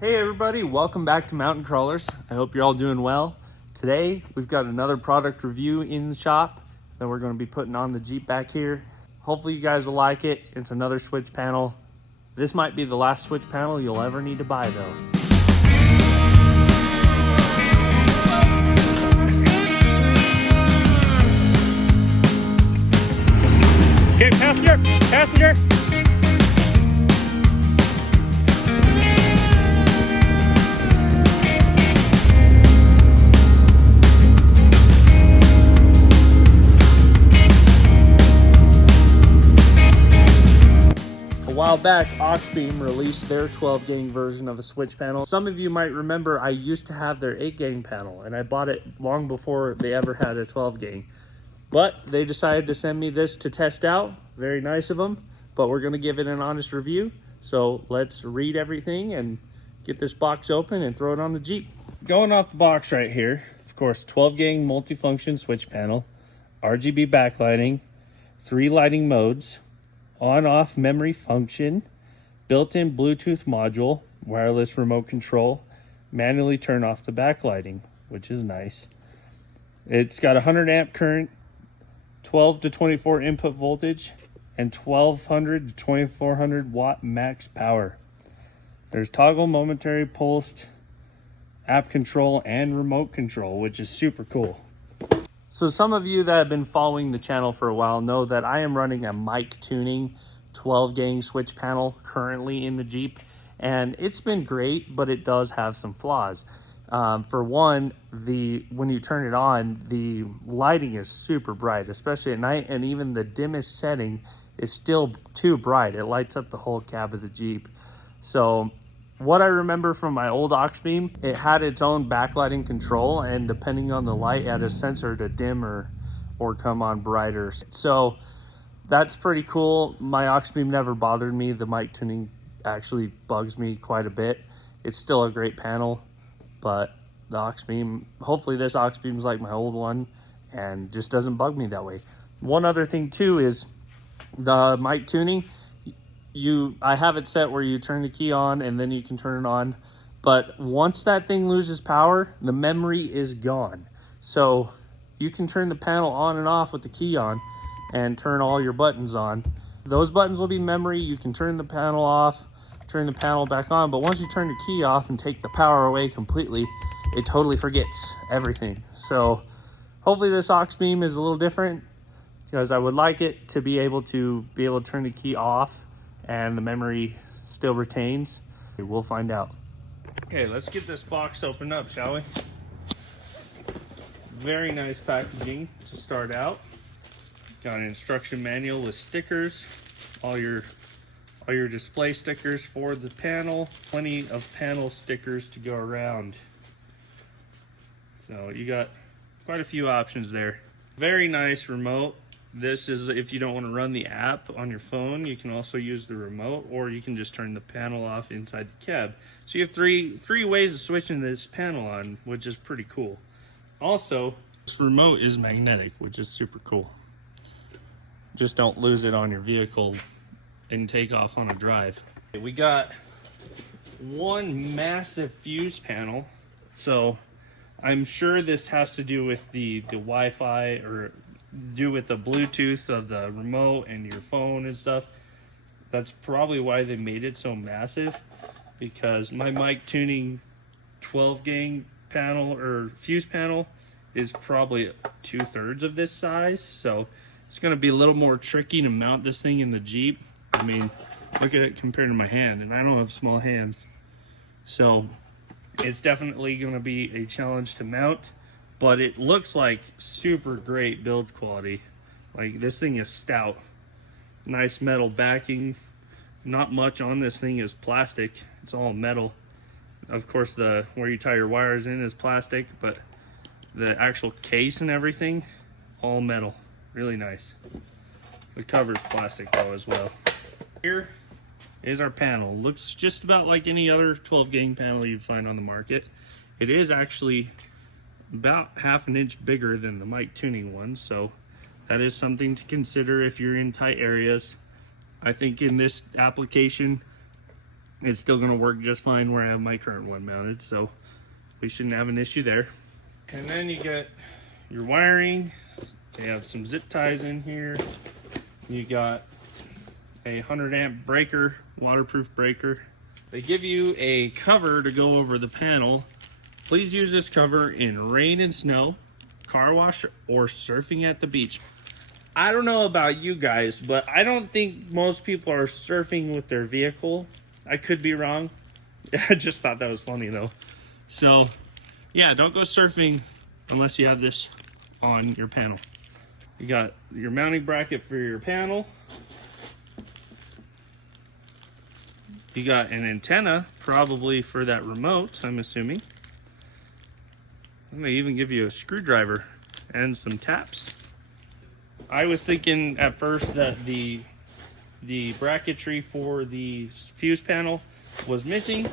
Hey everybody, welcome back to Mountain Crawlers. I hope you're all doing well. Today we've got another product review in the shop that we're going to be putting on the Jeep back here. Hopefully you guys will like it. It's another switch panel. This might be the last switch panel you'll ever need to buy though. Okay, passenger. A while back, Auxbeam released their 12 gang version of a switch panel. Some of you might remember I used to have their 8 gang panel and I bought it long before they ever had a 12 gang. But they decided to send me this to test out. Very nice of them, but we're gonna give it an honest review. So let's read everything and get this box open and throw it on the Jeep. Going off the box right here, of course, 12 gang multifunction switch panel, RGB backlighting, 3 lighting modes, on-off memory function, built-in Bluetooth module, wireless remote control, manually turn off the backlighting, which is nice. It's got 100 amp current, 12 to 24 input voltage, and 1200 to 2400 watt max power. There's toggle momentary pulsed app control and remote control, which is super cool. So some of you that have been following the channel for a while know that I am running a mic tuning 12 gang switch panel currently in the Jeep, and it's been great, but it does have some flaws. For one, when you turn it on, the lighting is super bright, especially at night, and even the dimmest setting is still too bright. It lights up the whole cab of the Jeep. So what I remember from my old Auxbeam, it had its own backlighting control, and depending on the light, it had a sensor to dim or come on brighter. So that's pretty cool. My Auxbeam never bothered me. The mic tuning actually bugs me quite a bit. It's still a great panel, but the Auxbeam, hopefully this Auxbeam is like my old one and just doesn't bug me that way. One other thing too is the mic tuning. I have it set where you turn the key on and then you can turn it on, but once that thing loses power, the memory is gone. So you can turn the panel on and off with the key on and turn all your buttons on. Those buttons will be memory. You can turn the panel off, turn the panel back on, but once you turn the key off and take the power away completely, it totally forgets everything. So hopefully this Auxbeam is a little different, because I would like it to be able to turn the key off and the memory still retains. We'll find out. Okay, let's get this box opened up, shall we? Very nice packaging to start out. Got an instruction manual with stickers, all your display stickers for the panel, plenty of panel stickers to go around. So you got quite a few options there. Very nice remote. This is if you don't want to run the app on your phone, you can also use the remote, or you can just turn the panel off inside the cab. So you have three ways of switching this panel on, which is pretty cool. Also, this remote is magnetic, which is super cool. Just don't lose it on your vehicle and take off on a drive. We got one massive fuse panel, so I'm sure this has to do with the Wi-Fi or do with the Bluetooth of the remote and your phone and stuff. That's probably why they made it so massive, because my mic tuning 12 gang panel or fuse panel is probably 2/3 of this size, so it's going to be a little more tricky to mount this thing in the Jeep. I mean, look at it compared to my hand, and I don't have small hands, so it's definitely going to be a challenge to mount. But it looks like super great build quality. Like, this thing is stout. Nice metal backing. Not much on this thing is plastic. It's all metal. Of course, where you tie your wires in is plastic, but the actual case and everything, all metal. Really nice. The cover's plastic though as well. Here is our panel. Looks just about like any other 12 gang panel you'd find on the market. It is actually about 1/2 inch bigger than the mic tuning one, so that is something to consider if you're in tight areas. I think in this application it's still going to work just fine where I have my current one mounted, so we shouldn't have an issue there. And then you get your wiring. They have some zip ties in here. You got a 100 amp breaker, waterproof breaker. They give you a cover to go over the panel. Please use this cover in rain and snow, car wash, or surfing at the beach. I don't know about you guys, but I don't think most people are surfing with their vehicle. I could be wrong. I just thought that was funny though. So yeah, don't go surfing unless you have this on your panel. You got your mounting bracket for your panel. You got an antenna, probably for that remote, I'm assuming. And they even give you a screwdriver and some taps. I was thinking at first that the bracketry for the fuse panel was missing,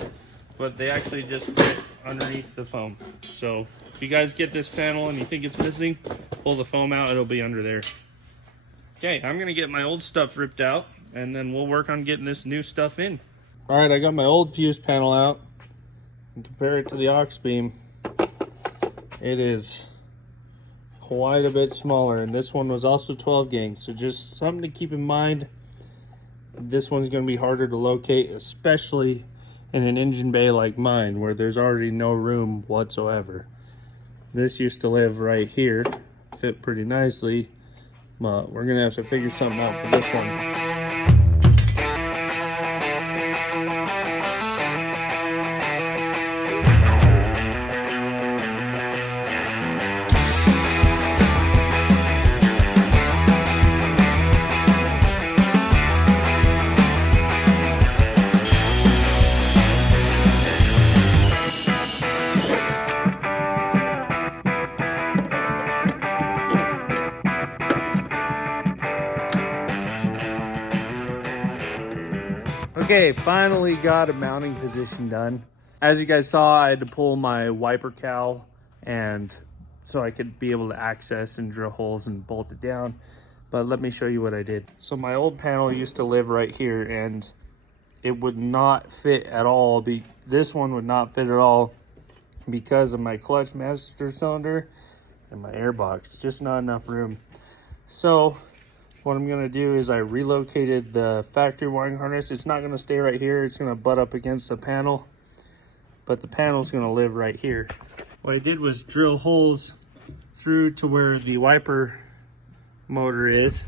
but they actually just put it underneath the foam. So if you guys get this panel and you think it's missing, pull the foam out, it'll be under there. Okay, I'm gonna get my old stuff ripped out and then we'll work on getting this new stuff in. All right, I got my old fuse panel out and compare it to the Auxbeam. It is quite a bit smaller, and this one was also 12 gang, so just something to keep in mind. This one's going to be harder to locate, especially in an engine bay like mine where there's already no room whatsoever. This used to live right here, fit pretty nicely, but we're going to have to figure something out for this one. Okay, finally got a mounting position done. As you guys saw, I had to pull my wiper cowl and so I could be able to access and drill holes and bolt it down. But let me show you what I did. So my old panel used to live right here and it would not fit at all. This one would not fit at all because of my clutch master cylinder and my airbox. Just not enough room. So what I'm gonna do is I relocated the factory wiring harness. It's not gonna stay right here. It's gonna butt up against the panel, but the panel's gonna live right here. What I did was drill holes through to where the wiper motor is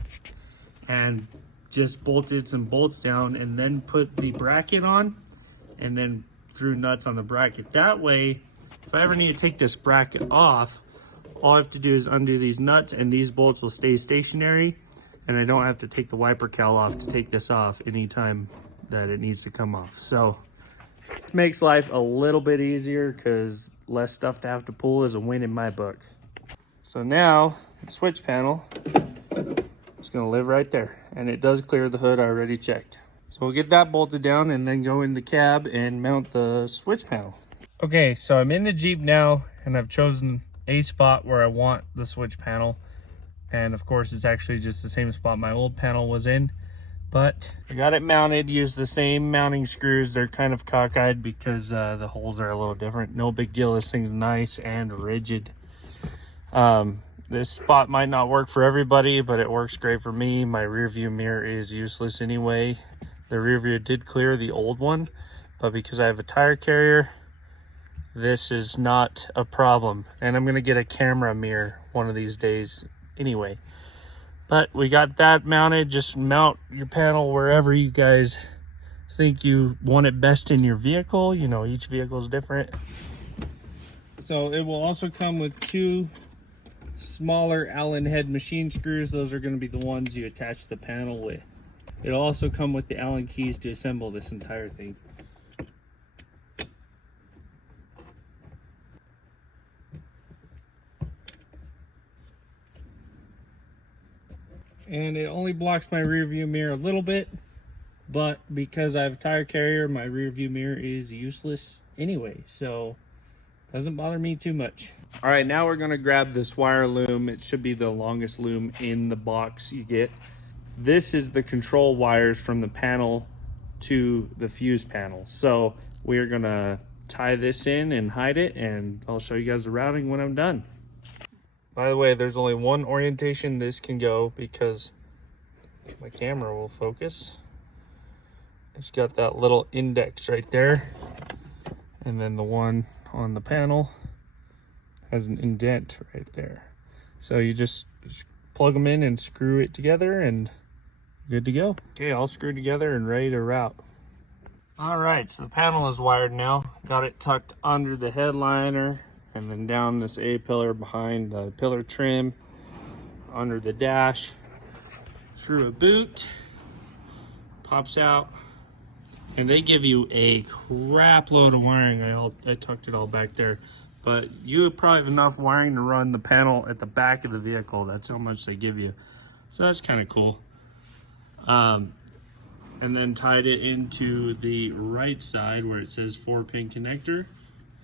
and just bolted some bolts down and then put the bracket on and then threw nuts on the bracket. That way, if I ever need to take this bracket off, all I have to do is undo these nuts and these bolts will stay stationary, and I don't have to take the wiper cowl off to take this off anytime that it needs to come off. So it makes life a little bit easier because less stuff to have to pull is a win in my book. So now the switch panel is gonna live right there, and it does clear the hood. I already checked. So we'll get that bolted down and then go in the cab and mount the switch panel. Okay, so I'm in the Jeep now and I've chosen a spot where I want the switch panel. And of course, it's actually just the same spot my old panel was in. But I got it mounted, used the same mounting screws. They're kind of cockeyed because the holes are a little different. No big deal, this thing's nice and rigid. This spot might not work for everybody, but it works great for me. My rear view mirror is useless anyway. The rear view did clear the old one, but because I have a tire carrier, this is not a problem. And I'm gonna get a camera mirror one of these days anyway. But we got that mounted. Just mount your panel wherever you guys think you want it best in your vehicle. You know, each vehicle is different. So it will also come with two smaller Allen head machine screws. Those are going to be the ones you attach the panel with. It'll also come with the Allen keys to assemble this entire thing. And it only blocks my rear view mirror a little bit, but because I have a tire carrier, my rear view mirror is useless anyway, so doesn't bother me too much. All right, now we're gonna grab this wire loom. It should be the longest loom in the box you get. This is the control wires from the panel to the fuse panel. So we're gonna tie this in and hide it, and I'll show you guys the routing when I'm done. By the way, there's only one orientation this can go because my camera will focus. It's got that little index right there, and then the one on the panel has an indent right there. So you just plug them in and screw it together and good to go. Okay, all screwed together and ready to route. All right, so the panel is wired now. Got it tucked under the headliner and then down this A-pillar behind the pillar trim, under the dash, through a boot, pops out, and they give you a crap load of wiring. I tucked it all back there, but you probably have enough wiring to run the panel at the back of the vehicle. That's how much they give you. So that's kind of cool. And then tied it into the right side where it says 4-pin connector.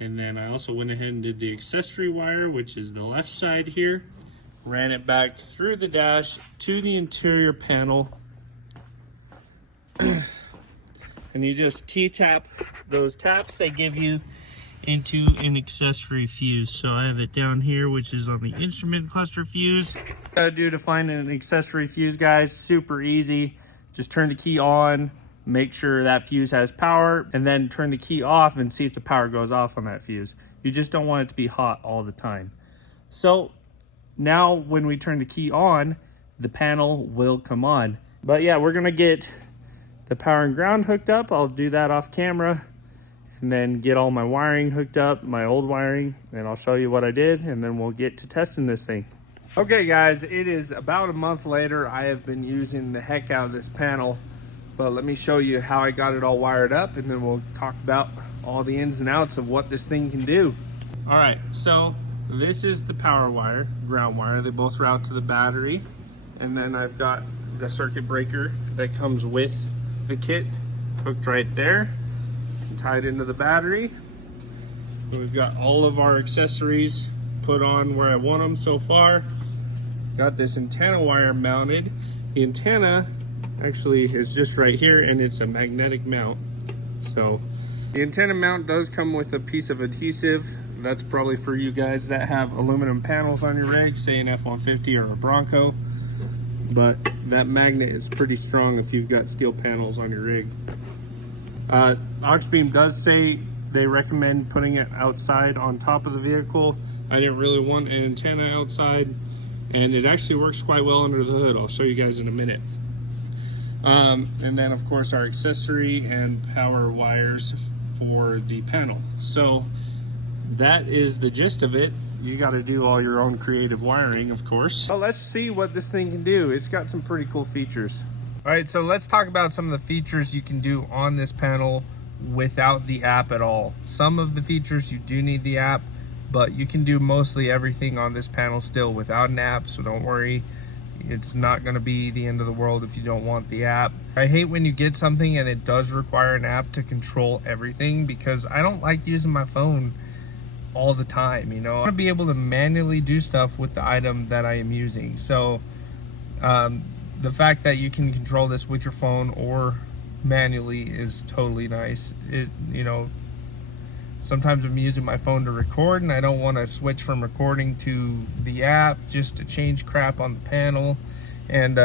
And then I also went ahead and did the accessory wire, which is the left side here. Ran it back through the dash to the interior panel. And you just T-tap those taps they give you into an accessory fuse. So I have it down here, which is on the instrument cluster fuse. Gotta do to find an accessory fuse, guys, super easy. Just turn the key on, make sure that fuse has power, and then turn the key off and see if the power goes off on that fuse. You just don't want it to be hot all the time. So now when we turn the key on, the panel will come on. But yeah, we're gonna get the power and ground hooked up. I'll do that off camera, and then get all my wiring hooked up, my old wiring, and I'll show you what I did, and then we'll get to testing this thing. Okay guys, it is about a month later. I have been using the heck out of this panel, but let me show you how I got it all wired up, and then we'll talk about all the ins and outs of what this thing can do. All right, so this is the power wire, ground wire. They both route to the battery, and then I've got the circuit breaker that comes with the kit hooked right there, tied into the battery. We've got all of our accessories put on where I want them so far. Got this antenna wire mounted. The antenna actually is just right here, and it's a magnetic mount. So the antenna mount does come with a piece of adhesive. That's probably for you guys that have aluminum panels on your rig, say an F-150 or a Bronco. But that magnet is pretty strong if you've got steel panels on your rig. Auxbeam does say they recommend putting it outside on top of the vehicle. I didn't really want an antenna outside, and it actually works quite well under the hood. I'll show you guys in a minute. And then of course our accessory and power wires for the panel. So that is the gist of it. You got to do all your own creative wiring, of course. Well, let's see what this thing can do. It's got some pretty cool features. All right, so let's talk about some of the features you can do on this panel without the app at all. Some of the features you do need the app, but you can do mostly everything on this panel still without an app, so don't worry. It's not gonna be the end of the world if you don't want the app. I hate when you get something and it does require an app to control everything, because I don't like using my phone all the time, you know. I want to be able to manually do stuff with the item that I am using. So the fact that you can control this with your phone or manually is totally nice. You know, sometimes I'm using my phone to record and I don't want to switch from recording to the app just to change crap on the panel. And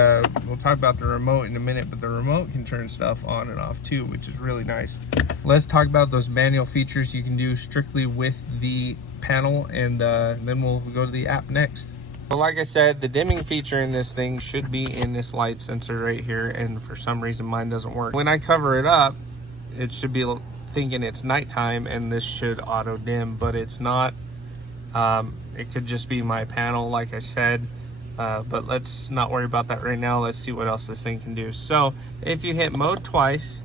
we'll talk about the remote in a minute, but the remote can turn stuff on and off too, which is really nice. Let's talk about those manual features you can do strictly with the panel, and then we'll go to the app next. Well, like I said, the dimming feature in this thing should be in this light sensor right here, and for some reason mine doesn't work. When I cover it up, it should be thinking it's nighttime and this should auto dim, but it's not. It could just be my panel, like I said. But let's not worry about that right now. Let's see what else this thing can do. So if you hit mode twice,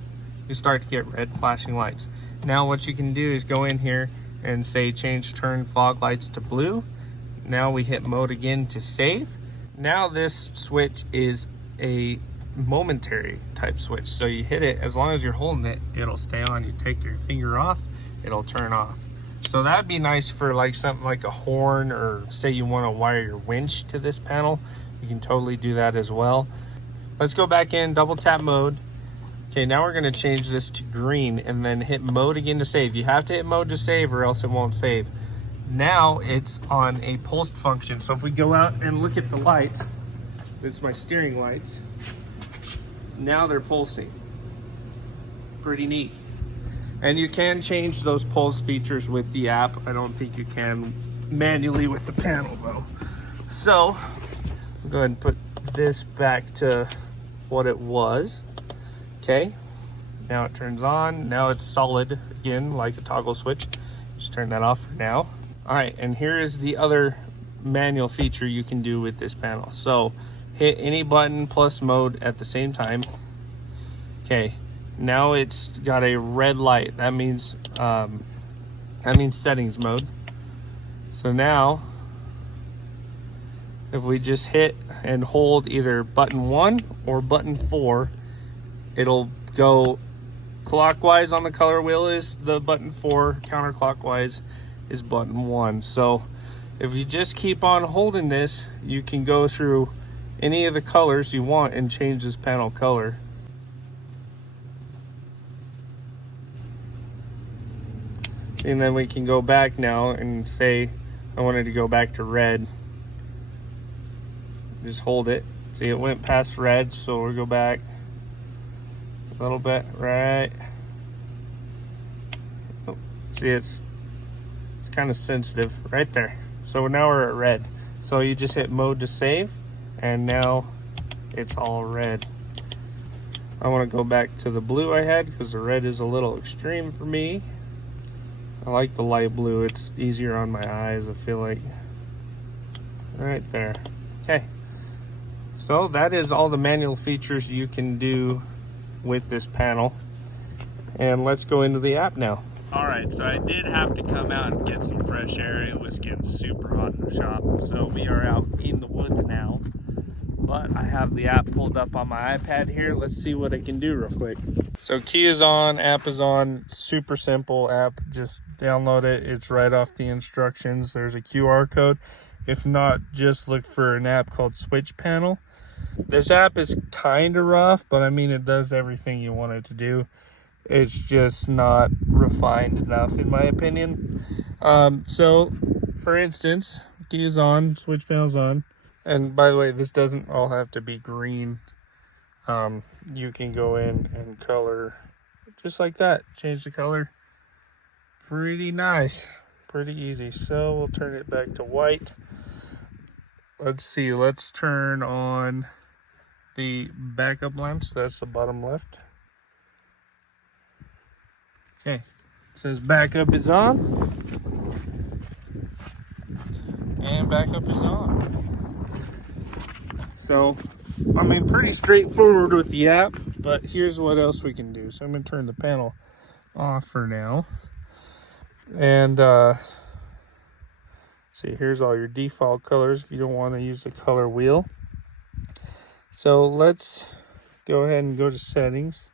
you start to get red flashing lights. Now what you can do is go in here and say change turn fog lights to blue. Now we hit mode again to save. Now this switch is a momentary type switch. So you hit it, as long as you're holding it, it'll stay on. You take your finger off, it'll turn off. So that'd be nice for like something like a horn, or say you want to wire your winch to this panel. You can totally do that as well. Let's go back in, double tap mode, Okay, now we're gonna change this to green and then hit mode again to save. You have to hit mode to save or else it won't save. Now it's on a pulsed function. So if we go out and look at the lights, this is my steering lights. Now they're pulsing. Pretty neat. And you can change those pulse features with the app. I don't think you can manually with the panel though. So I'll go ahead and put this back to what it was. Okay, now it turns on. Now it's solid again, like a toggle switch. Just turn that off for now. All right, and here is the other manual feature you can do with this panel. So hit any button plus mode at the same time. Okay, now it's got a red light. That means settings mode. So now if we just hit and hold either button 1 or button 4, it'll go clockwise on the color wheel is the button 4, counterclockwise is button 1. So if you just keep on holding this, you can go through any of the colors you want and change this panel color. And then we can go back now and say I wanted to go back to red. Just hold it. See, it went past red, so we'll go back a little bit, right? Oh, see, it's kind of sensitive right there. So now we're at red. So you just hit mode to save, and now it's all red. I want to go back to the blue I had because the red is a little extreme for me. I like the light blue. It's easier on my eyes, I feel like. Right there. Okay. So that is all the manual features you can do with this panel. And let's go into the app now. All right, so I did have to come out and get some fresh air. It was getting super hot in the shop. So we are out in the woods now. But I have the app pulled up on my iPad here. Let's see what it can do real quick. So key is on, app is on, super simple app. Just download it. It's right off the instructions. There's a QR code. If not, just look for an app called Switch Panel. This app is kind of rough, but I mean, it does everything you want it to do. It's just not refined enough, in my opinion. So, for instance, key is on, Switch Panel's on. And by the way, this doesn't all have to be green. You can go in and color just like that. Change the color. Pretty nice. Pretty easy. So we'll turn it back to white. Let's see. Let's turn on the backup lamps. That's the bottom left. Okay. It says backup is on. And backup is on. So, I mean, pretty straightforward with the app, but here's what else we can do. So I'm going to turn the panel off for now. And see, here's all your default colors if you don't want to use the color wheel. So let's go ahead and go to settings.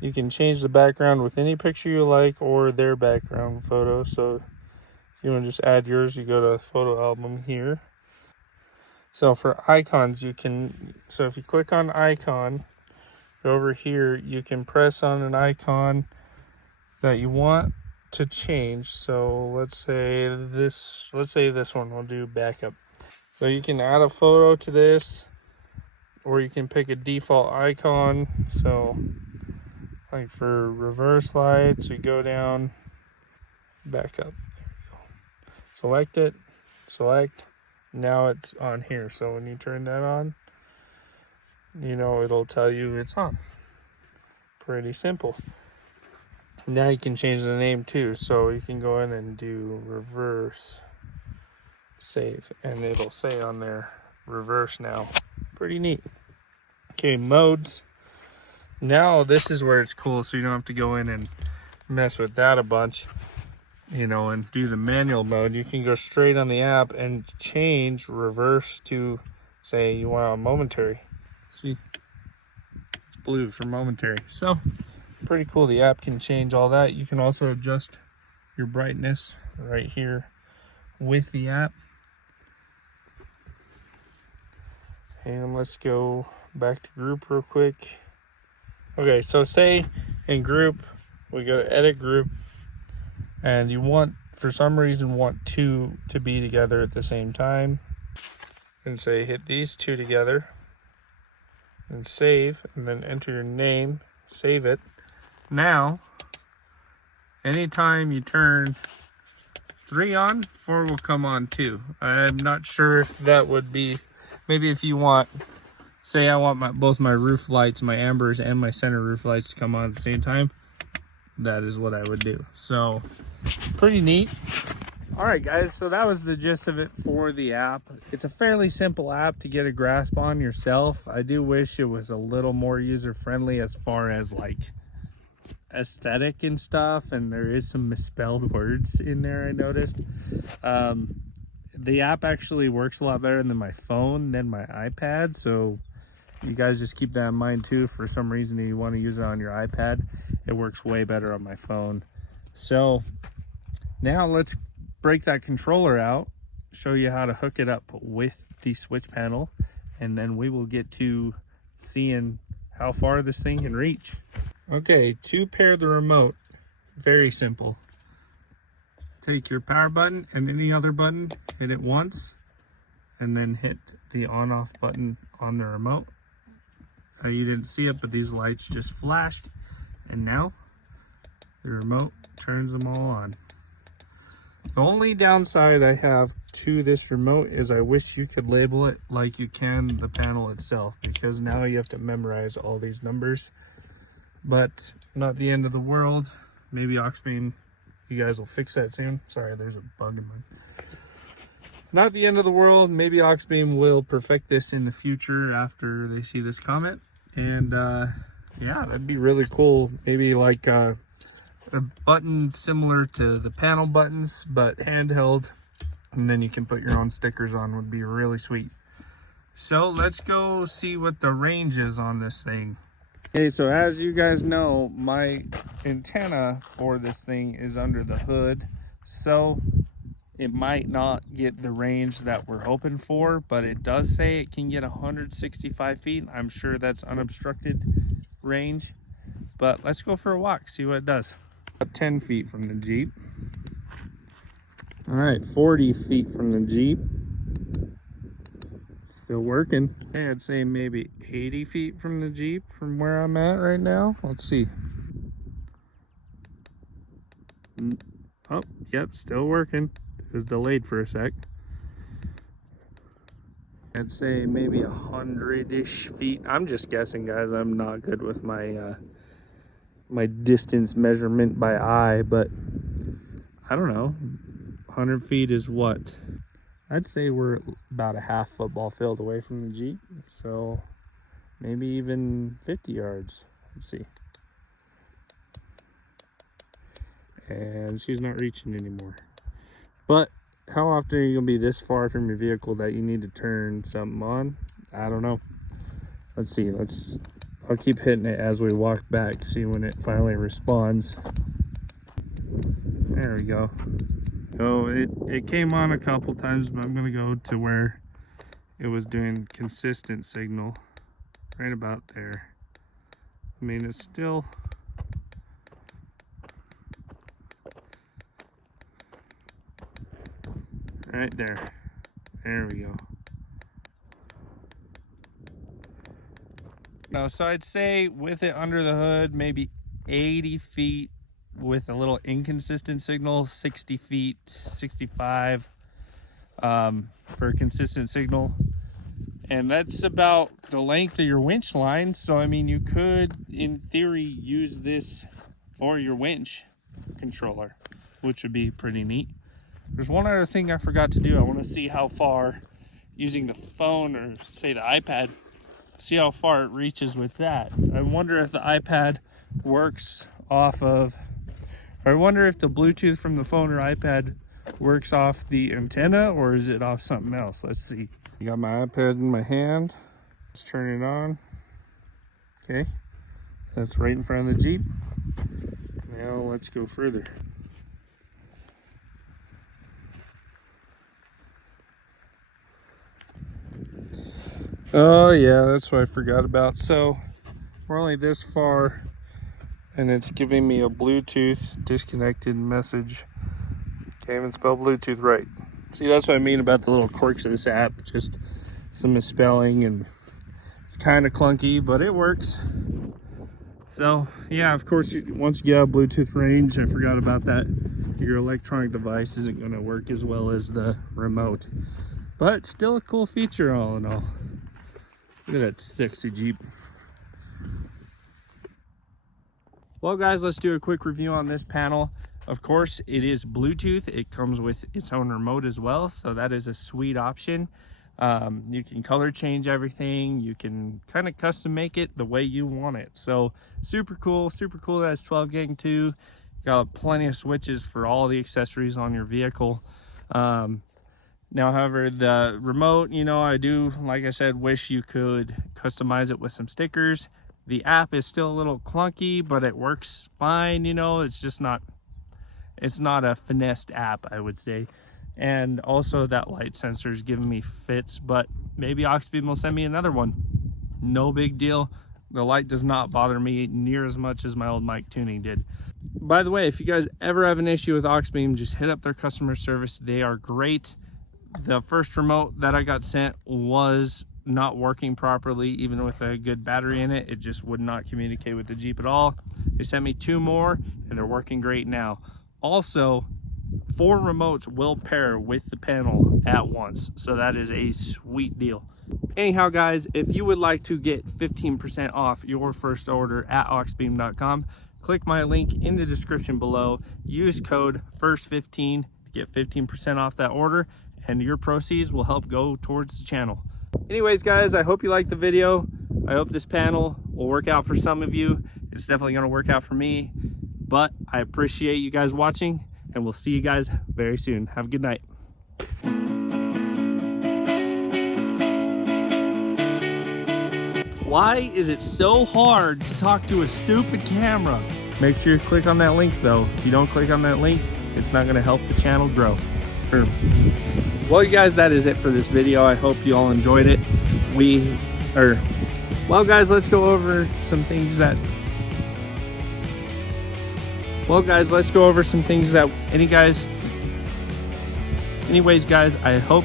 You can change the background with any picture you like or their background photo. So if you want to just add yours, you go to photo album here. So for icons, you can, so if you click on icon, go over here, you can press on an icon that you want to change. So let's say this one, we'll do backup. So you can add a photo to this, or you can pick a default icon. So like for reverse lights, we go down, backup, there we go. Select it, select. Now it's on here, so when you turn that on, you know it'll tell you it's on. Pretty simple. Now you can change the name too, so you can go in and do reverse save, and it'll say on there reverse now. Pretty neat. Okay, modes. Now this is where it's cool, so you don't have to go in and mess with that a bunch, you know, and do the manual mode. You can go straight on the app and change reverse to, say, you want a momentary. See, it's blue for momentary. So pretty cool. The app can change all that. You can also adjust your brightness right here with the app. And let's go back to group real quick. Okay, so say in group, we go to edit group, and you want, for some reason, want two to be together at the same time. And say hit these two together and save, and then enter your name, save it. Now, anytime you turn 3 on, 4 will come on too. I'm not sure if that would be, maybe if you want, say I want both my roof lights, my ambers and my center roof lights to come on at the same time, that is what I would do. So pretty neat. All right guys, so that was the gist of it for the app. It's a fairly simple app to get a grasp on yourself. I do wish it was a little more user friendly as far as like aesthetic and stuff, and there is some misspelled words in there I noticed. The app actually works a lot better than my phone, than my iPad, so you guys just keep that in mind too. For some reason you want to use it on your iPad, it works way better on my phone. So now let's break that controller out, show you how to hook it up with the switch panel, and then we will get to seeing how far this thing can reach. Okay, to pair the remote, very simple. Take your power button and any other button, hit it once, and then hit the on-off button on the remote. You didn't see it, but these lights just flashed, and now the remote turns them all on. The only downside I have to this remote is I wish you could label it like you can the panel itself, because now you have to memorize all these numbers. But not the end of the world. Maybe Auxbeam, you guys will fix that soon. Sorry, there's a bug in mine. Not the end of the world. Maybe Auxbeam will perfect this in the future after they see this comment. And yeah, that'd be really cool. Maybe like a button similar to the panel buttons, but handheld, and then you can put your own stickers on, would be really sweet. So let's go see what the range is on this thing. Okay, so as you guys know, my antenna for this thing is under the hood, so it might not get the range that we're hoping for, but it does say it can get 165 feet. I'm sure that's unobstructed range, but let's go for a walk, see what it does. 10 feet from the Jeep. All right, 40 feet from the Jeep. Still working. Okay, I'd say maybe 80 feet from the Jeep from where I'm at right now. Let's see. Oh, yep, still working. It was delayed for a sec. I'd say maybe 100-ish feet. I'm just guessing, guys. I'm not good with my my distance measurement by eye, but I don't know. 100 feet is what? I'd say we're about a half football field away from the Jeep, so maybe even 50 yards. Let's see. And she's not reaching anymore. But how often are you gonna be this far from your vehicle that you need to turn something on? I don't know. Let's see. I'll keep hitting it as we walk back, see when it finally responds. There we go. So it came on a couple times, but I'm gonna go to where it was doing consistent signal, right about there. I mean, it's still right there. There we go. No, so I'd say with it under the hood, maybe 80 feet with a little inconsistent signal, 60 feet, 65 for a consistent signal. And that's about the length of your winch line. So, I mean, you could, in theory, use this for your winch controller, which would be pretty neat. There's one other thing I forgot to do. I want to see how far, using the phone or say the iPad, see how far it reaches with that. I wonder if the iPad works off of, or I wonder if the Bluetooth from the phone or iPad works off the antenna, or is it off something else? Let's see. I got my iPad in my hand. Let's turn it on. Okay, that's right in front of the Jeep. Now let's go further. Oh yeah, that's what I forgot about. So We're only this far, and it's giving me a Bluetooth disconnected message. Can't even spell Bluetooth right. See, that's what I mean about the little quirks of this app. Just some misspelling, and it's kind of clunky, but it works. So yeah, of course, once you get out of Bluetooth range, I forgot about that, your electronic device isn't going to work as well as the remote. But still a cool feature all in all. Look at that sexy Jeep. Well guys, let's do a quick review on this panel. Of course, it is Bluetooth. It comes with its own remote as well, so that is a sweet option. You can color change everything. You can kind of custom make it the way you want it. So super cool, super cool. That's 12 gang too. Got plenty of switches for all the accessories on your vehicle. Now, however, the remote, you know, I do, like I said, wish you could customize it with some stickers. The app is still a little clunky, but it works fine. You know, it's just not, it's not a finessed app, I would say. And also that light sensor is giving me fits, but maybe Auxbeam will send me another one. No big deal. The light does not bother me near as much as my old mic tuning did. By the way, if you guys ever have an issue with Auxbeam, just hit up their customer service. They are great. The first remote that I got sent was not working properly. Even with a good battery in it, it just would not communicate with the Jeep at all. They sent me 2 more and they're working great now. Also, 4 remotes will pair with the panel at once, so that is a sweet deal. Anyhow guys, if you would like to get 15% off your first order at auxbeam.com, click my link in the description below. Use code FIRST15 to get 15% off that order, and your proceeds will help go towards the channel. Anyways guys, I hope you liked the video. I hope this panel will work out for some of you. It's definitely going to work out for me, but I appreciate you guys watching, and we'll see you guys very soon. Have a good night. Why is it so hard to talk to a stupid camera? Make sure you click on that link though. If you don't click on that link, it's not going to help the channel grow. Well you guys, that is it for this video. I hope you all enjoyed it. Well guys, let's go over some things that anyways guys, I hope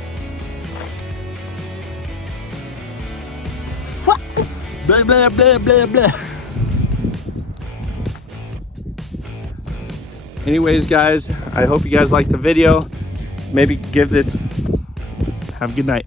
blah blah blah blah blah. Anyways guys, I hope you guys liked the video. Maybe give this, have a good night.